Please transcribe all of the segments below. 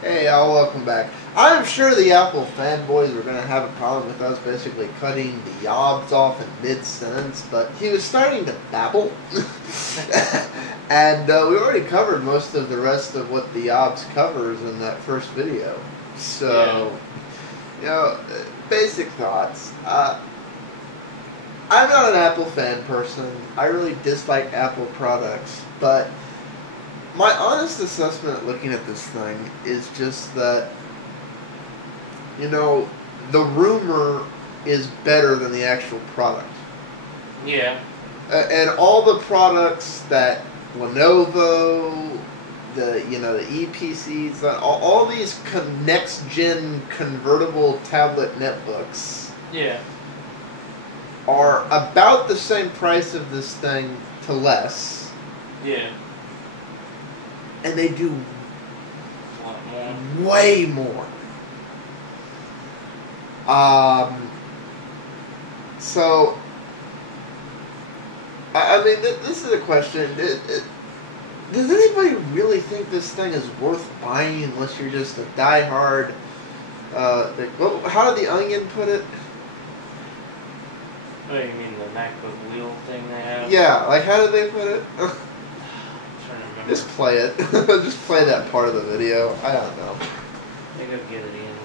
Hey, y'all, welcome back. I'm sure the Apple fanboys were going to have a problem with us basically cutting the yobs off in mid-sentence, but he was starting to babble. And we already covered most of the rest of what the yobs covers in that first video. So, you know, basic thoughts. I'm not an Apple fan person. I really dislike Apple products, but my honest assessment looking at this thing is just that, you know, the rumor is better than the actual product. Yeah. And all the products that Lenovo, the EPCs, all these next-gen convertible tablet netbooks are about the same price of this thing to less. Yeah. And they do A lot more. way more. So, I mean, this is a question. Does anybody really think this thing is worth buying unless you're just a diehard? How did the Onion put it? Oh, you mean the MacBook wheel thing they have? Yeah, like how did they put it? I'm trying to remember. Just play it. Just play that part of the video. I don't know. They go get it in.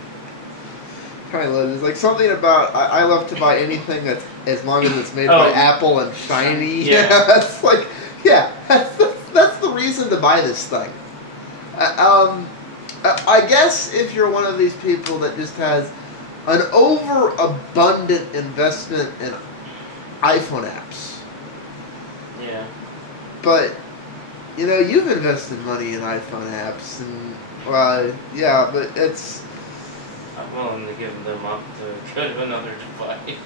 Kind of, it's like something about I love to buy anything that's as long as it's made by Apple and shiny. Yeah. That's like that's the reason to buy this thing. I guess if you're one of these people that just has an overabundant investment in iPhone apps. Yeah. But you know, you've invested money in iPhone apps, and yeah, but it's. I'm willing to give them up to get another device.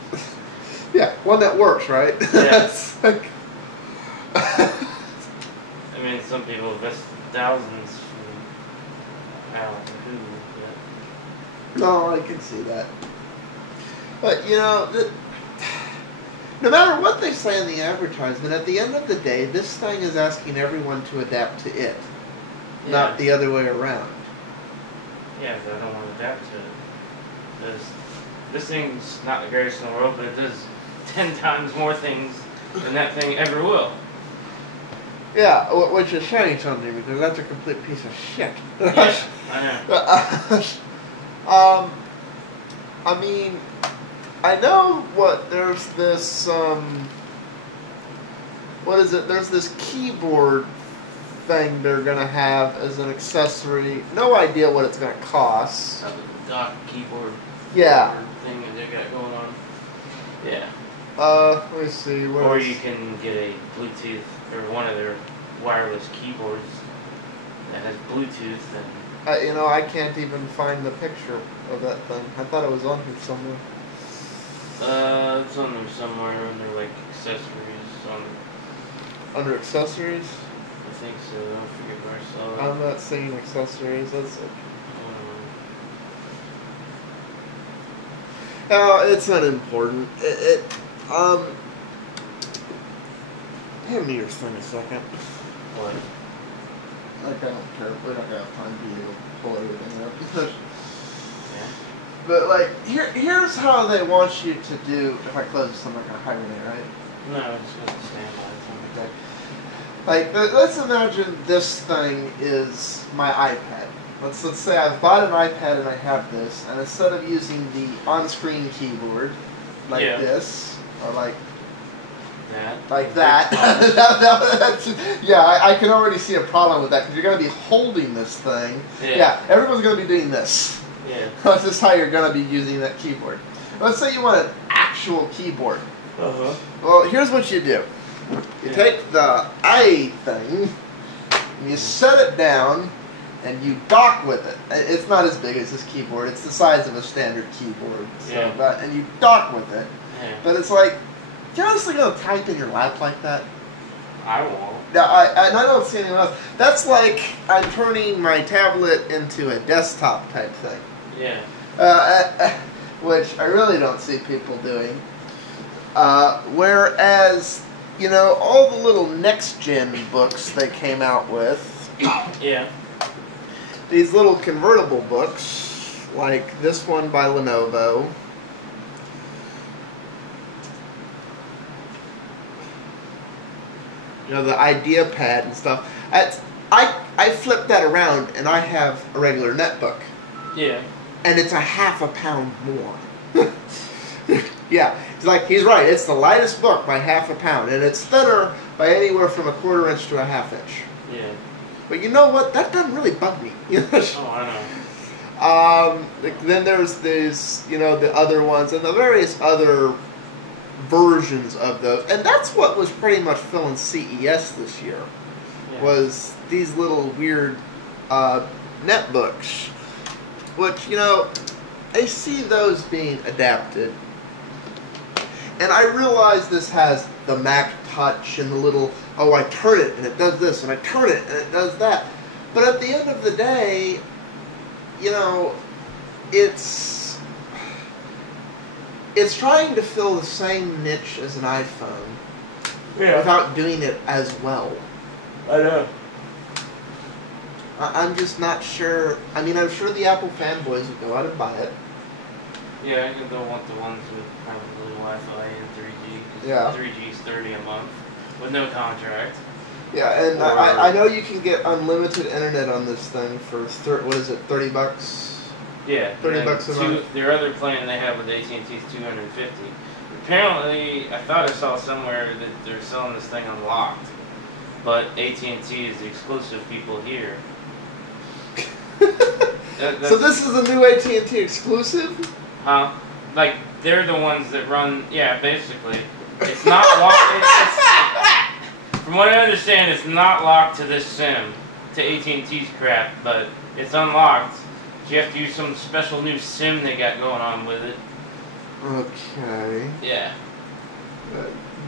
Yeah, one that works, right? Yeah. Like, I mean, some people invest thousands for I don't know who. no, I can see that. But, you know, no matter what they say in the advertisement, at the end of the day, this thing is asking everyone to adapt to it, not the other way around. Yeah, but I don't want to adapt to it. This thing's not the greatest in the world, but it does 10 times more things than that thing ever will. Yeah, which is saying something, because that's a complete piece of shit. Yeah, I know. I mean, I know there's this, what is it? There's this keyboard thing they're going to have as an accessory. No idea what it's going to cost. The dock keyboard thing that they got going on. Yeah. Let me see. Or you can get a Bluetooth, or one of their wireless keyboards that has Bluetooth and... you know, I can't even find the picture of that thing. I thought it was on here somewhere. It's on there somewhere under, like, accessories. Under accessories? I think so. I forget where I saw it. I'm not seeing accessories. That's it. No, it's not important. Hand me your thing a second. What? Like, I don't care. We're not gonna have time for you to pull everything up. Yeah. But like, here's how they want you to do. If I close this, I'm not gonna hibernate, right? No, it's just a standby. Okay. Like, let's imagine this thing is my iPad. Let's say I've bought an iPad and I have this, and instead of using the on-screen keyboard like this, or like that, I can already see a problem with that, because you're going to be holding this thing. Yeah, everyone's going to be doing this. Yeah. This is how you're going to be using that keyboard. Let's say you want an actual keyboard. Uh-huh. Well, here's what you do. You take the I thing, and you set it down, and you dock with it. It's not as big as this keyboard. It's the size of a standard keyboard. So, and you dock with it. Yeah. But it's like, you're honestly going to type in your lap like that? I won't. No, I don't see anyone else. That's like I'm turning my tablet into a desktop type thing. Yeah. Which I really don't see people doing. Whereas, you know, all the little next-gen books they came out with, Yeah. these little convertible books, like this one by Lenovo. You know, the iPad and stuff. I flip that around and I have a regular netbook. Yeah. And it's a half a pound more. Yeah, it's like, he's right, it's the lightest book by half a pound, and it's thinner by anywhere from a quarter inch to a half inch. Yeah. But you know what? That doesn't really bug me. Oh, I know. Then there's these, you know, the other ones and the various other versions of those, and that's what was pretty much filling CES this year. Yeah. Was these little weird netbooks, which, you know, I see those being adapted. And I realize this has the Mac Touch and the little, oh, I turn it and it does this, and I turn it and it does that. But at the end of the day, you know, it's trying to fill the same niche as an iPhone without doing it as well. I know. I'm just not sure. I mean, I'm sure the Apple fanboys would go out and buy it. Yeah, I don't want the ones with probably Wi-Fi and 3G. Yeah. 3G is $30 a month with no contract. Yeah, and I know you can get unlimited internet on this thing for what is it, $30? Yeah. $30 a month. Their other plan they have with AT&T is $250. Apparently, I thought I saw somewhere that they're selling this thing unlocked, but AT&T is the exclusive people here. So this is a new AT&T exclusive? Huh? Like, they're the ones that run, yeah, basically. It's not locked, from what I understand, it's not locked to this SIM, to AT&T's crap, but it's unlocked. You have to use some special new SIM they got going on with it. Okay. Yeah.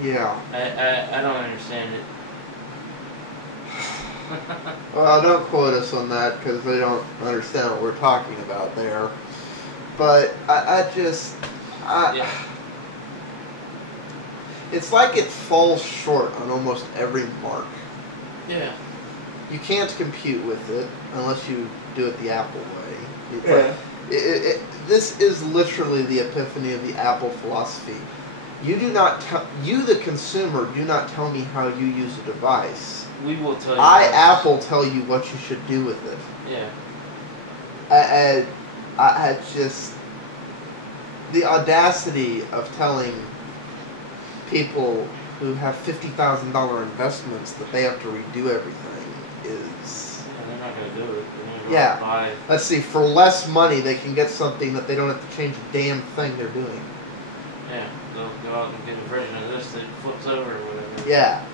Yeah. I don't understand it. Well, don't quote us on that because they don't understand what we're talking about there. But Yeah. It's like it falls short on almost every mark. Yeah. You can't compete with it unless you do it the Apple way. Yeah. This is literally the epiphany of the Apple philosophy. You do not you, the consumer, do not tell me how you use a device. We will tell you. Apple, tell you what you should do with it. Yeah. I just, the audacity of telling people who have $50,000 investments that they have to redo everything is. Yeah, they're not going to do it. Yeah. Buy. Let's see, for less money they can get something that they don't have to change a damn thing they're doing. Yeah, they'll go out and get a version of this that flips over or whatever. Yeah.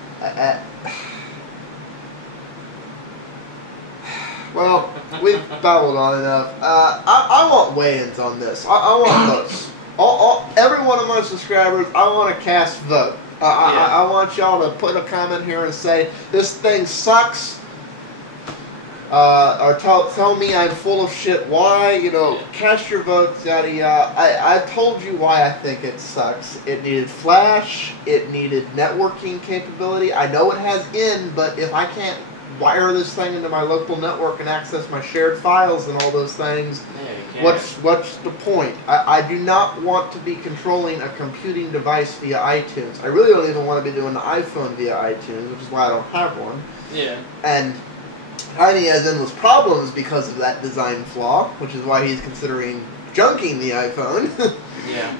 Well, we've babbled on enough. I want weigh-ins on this. I want votes. Every one of my subscribers, I want to cast vote. I want y'all to put a comment here and say, this thing sucks. Or tell me I'm full of shit. Why? You know, cast your votes, yada yada. I told you why I think it sucks. It needed flash. It needed networking capability. I know it has in, but if I can't wire this thing into my local network and access my shared files and all those things, what's the point? I do not want to be controlling a computing device via iTunes. I really don't even want to be doing the iPhone via iTunes, which is why I don't have one. Yeah. And Tiny has endless problems because of that design flaw, which is why he's considering junking the iPhone. Yeah.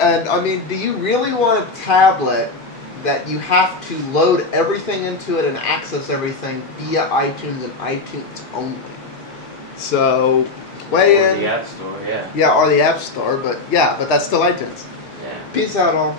And I mean, do you really want a tablet that you have to load everything into it and access everything via iTunes and iTunes only? So, weigh in. Or the App Store, yeah. Yeah, or the App Store, but that's still iTunes. Yeah. Peace out, all.